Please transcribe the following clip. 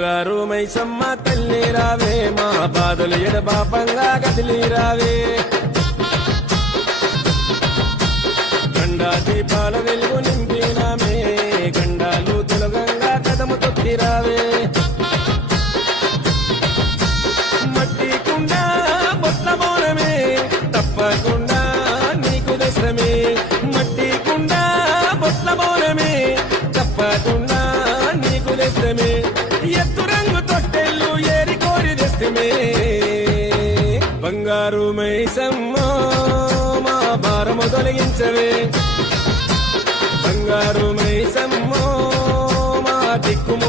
బంగారు మైసమ్మ తల్లి రావే మా బాధలు ఎడబాపంగా కదిలి రావే గండా దీపాల వెలుగు నింపినామే గండాలు తొలగంగా కదము తొక్కి రావే మట్టి కుండ బొట్ల మౌనమే తప్పకుండా నీకు దశమే మట్టి కుండ బొట్ల మౌనమే తప్పకుండా నీకు దశమే ఎత్తు రంగు తొట్టెళ్ళు ఏరి కోరి దశమే బంగారు మైసమ్మ మా భారము తొలగించవే బంగారు మైసమ్మ మా దిక్కుము